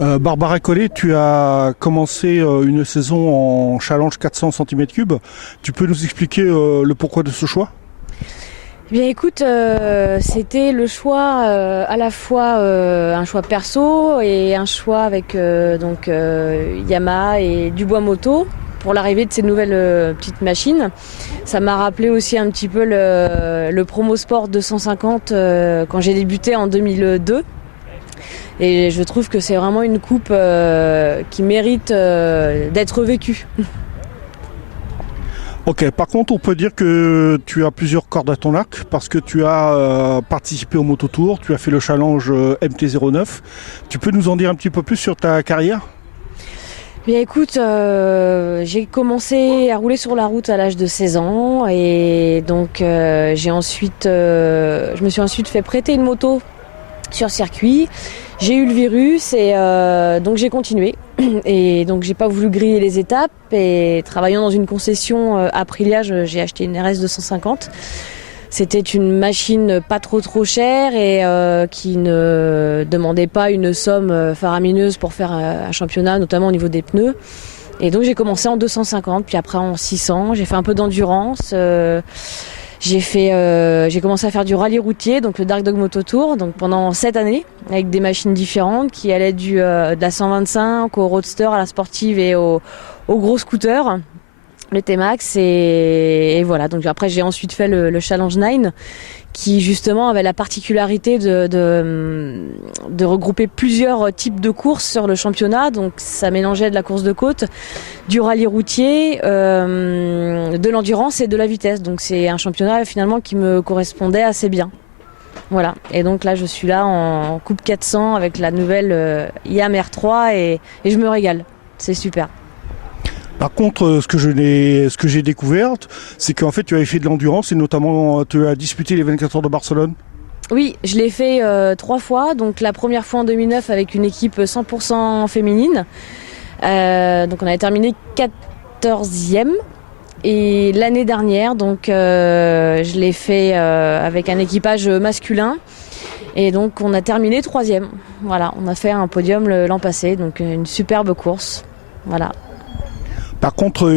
Barbara Collet, tu as commencé une saison en challenge 400 cm3. Tu peux nous expliquer le pourquoi de ce choix? Eh bien écoute, c'était le choix à la fois un choix perso et un choix avec Yamaha et Dubois Moto pour l'arrivée de ces nouvelles petites machines. Ça m'a rappelé aussi un petit peu le Promo Sport 250 quand j'ai débuté en 2002. Et je trouve que c'est vraiment une coupe qui mérite d'être vécue. Ok, par contre, on peut dire que tu as plusieurs cordes à ton arc parce que tu as participé au Moto Tour, tu as fait le challenge MT-09. Tu peux nous en dire un petit peu plus sur ta carrière? Bien écoute, j'ai commencé à rouler sur la route à l'âge de 16 ans et donc je me suis ensuite fait prêter une moto sur circuit. J'ai eu le virus et donc j'ai continué. Et donc j'ai pas voulu griller les étapes et travaillant dans une concession Aprilia, j'ai acheté une RS 250. C'était une machine pas trop chère et qui ne demandait pas une somme faramineuse pour faire un championnat, notamment au niveau des pneus. Et donc j'ai commencé en 250, puis après en 600. J'ai fait un peu d'endurance. J'ai commencé à faire du rallye routier, donc le Dark Dog Moto Tour, donc pendant 7 années, avec des machines différentes qui allaient de la 125 au roadster, à la sportive et au gros scooter, le T-Max. Et voilà, donc après j'ai ensuite fait le Challenge 9, qui justement avait la particularité de regrouper plusieurs types de courses sur le championnat. Donc ça mélangeait de la course de côte, du rallye routier, de l'endurance et de la vitesse. Donc c'est un championnat finalement qui me correspondait assez bien. Voilà, et donc là je suis là en Coupe 400 avec la nouvelle IAM R3 et je me régale, c'est super. Par contre, ce que j'ai découvert, c'est qu'en fait tu avais fait de l'endurance et notamment tu as disputé les 24 heures de Barcelone. Oui, je l'ai fait 3 fois. Donc la première fois en 2009 avec une équipe 100% féminine. Donc on avait terminé 14e. Et l'année dernière, donc je l'ai fait avec un équipage masculin. Et donc on a terminé 3e. Voilà, on a fait un podium l'an passé. Donc une superbe course. Voilà. Par contre,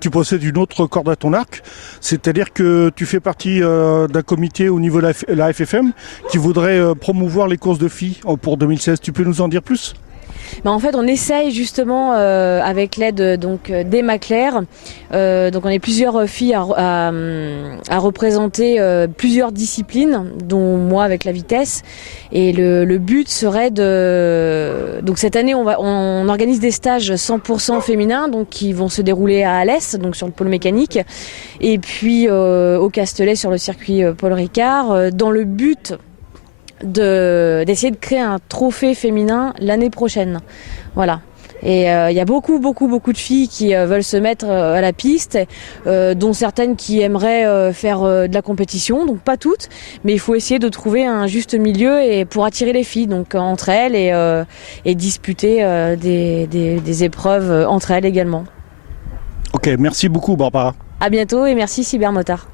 tu possèdes une autre corde à ton arc, c'est-à-dire que tu fais partie d'un comité au niveau de la FFM qui voudrait promouvoir les courses de filles pour 2016. Tu peux nous en dire plus? En fait, on essaye justement avec l'aide d'Emma Claire. Donc on est plusieurs filles à représenter plusieurs disciplines, dont moi avec la vitesse. Et le but serait donc cette année on organise des stages 100% féminins, donc qui vont se dérouler à Alès, donc sur le pôle mécanique, et puis au Castellet sur le circuit Paul Ricard, dans le but d'essayer de créer un trophée féminin l'année prochaine. Voilà. Et il y a beaucoup de filles qui veulent se mettre à la piste, dont certaines qui aimeraient faire de la compétition, donc pas toutes, mais il faut essayer de trouver un juste milieu et pour attirer les filles donc entre elles et disputer des épreuves entre elles également. Ok, merci beaucoup Barbara. À bientôt et merci Cybermotard.